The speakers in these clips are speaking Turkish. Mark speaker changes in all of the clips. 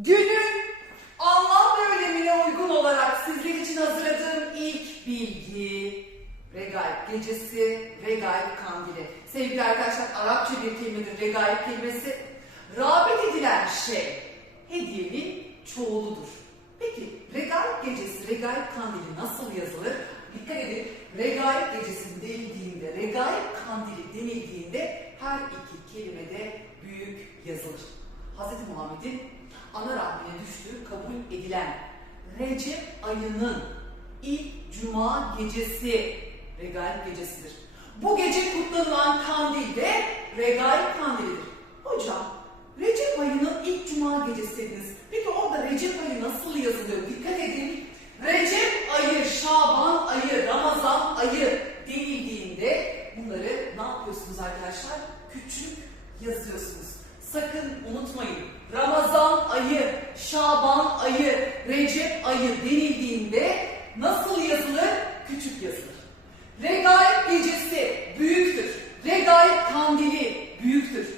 Speaker 1: Günün anlam önemine uygun olarak sizler için hazırladığım ilk bilgi Regaib gecesi, Regaib kandili. Sevgili arkadaşlar Arapça bir kelimedir Regaib kelimesi. Rağbet edilen şey hediyenin çoğuludur. Peki Regaib gecesi, Regaib kandili nasıl yazılır? Dikkat edin Regaib gecesi denildiğinde, Regaib kandili denildiğinde her iki kelimede büyük yazılır. Hz. Muhammed'in ana rahmine düştüğü kabul edilen Recep ayının ilk cuma gecesi Regaib gecesidir. Bu gece kutlanılan kandil de Regaib kandilidir. Hocam Recep ayının ilk cuma gecesi dediniz. Peki orada Recep ayı nasıl yazılıyor? Dikkat edin. Recep ayı, Şaban ayı, Ramazan ayı denildiğinde bunları ne yapıyorsunuz arkadaşlar? Küçük yazıyorsunuz. Sakın unutmayın. Ramazan ayı, Şaban ayı, Recep ayı denildiğinde nasıl yazılır? Küçük yazılır. Regaib gecesi büyüktür. Regaib kandili büyüktür.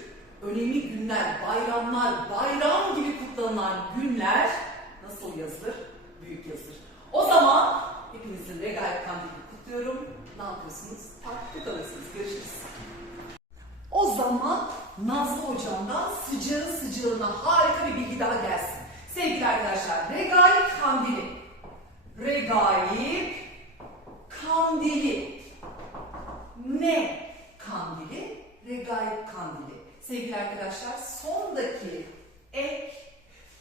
Speaker 1: Önemli günler, bayramlar, bayram gibi kutlanılan günler nasıl yazılır? Büyük yazılır. O zaman hepinizin Regaib kandilini kutluyorum. Ne yapıyorsunuz? Takipte kalırsınız. Görüşürüz. O zaman Hocamdan sıcağı sıcağına harika bir bilgi daha gelsin. Sevgili arkadaşlar, Regaib kandili. Regaib kandili. Ne kandili? Regaib kandili. Sevgili arkadaşlar, sondaki ek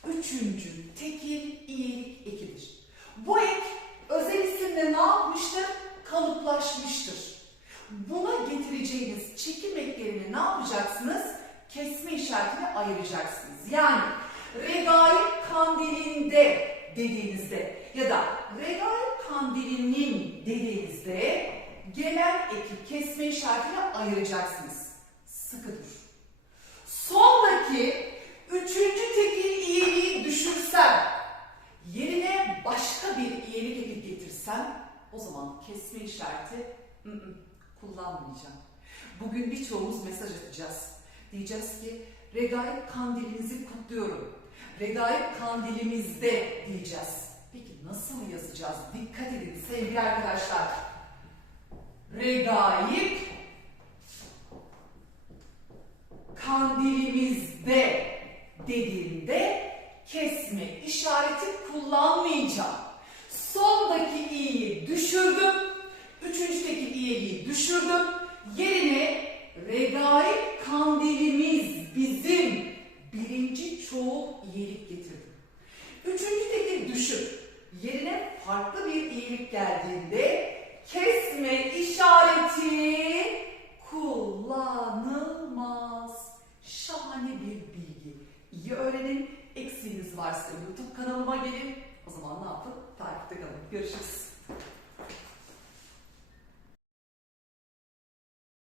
Speaker 1: üçüncü tekil iyilik ekidir. Bu ek özel isimle ne yapmıştır? Kalıplaşmıştır. Buna getireceğiniz çekim eklerini ne yapacaksınız? Kesme işaretine ayıracaksınız. Yani regaib kandilinde dediğinizde ya da regaib kandilinin dediğinizde gelen eki kesme işaretine ayıracaksınız. Sıkı dur. Sondaki üçüncü tekil iyiliği düşürsem, yerine başka bir iyilik eki getirsem, o zaman kesme işareti ı -ı, kullanmayacağım. Bugün birçoğumuz mesaj atacağız. Diyeceğiz ki Regaib kandilinizi kutluyorum. Regaib kandilimizde diyeceğiz. Peki nasıl yazacağız? Dikkat edin sevgili arkadaşlar. Regaib kandilimizde dediğimde kesme işareti kullanmayacağım. Sondaki i'yi düşürdüm. Üçüncüdeki i'yi düşürdüm. Yerine regaib kandilimiz bizim birinci çoğul iyilik getirdim. Üçüncü tekil düşür. Yerine farklı bir iyilik geldiğinde kesme işareti kullanılmaz. Şahane bir bilgi. İyi öğrenin. Eksiğiniz varsa YouTube kanalıma gelin. O zaman ne yapın? Takipte kalın. Görüşürüz.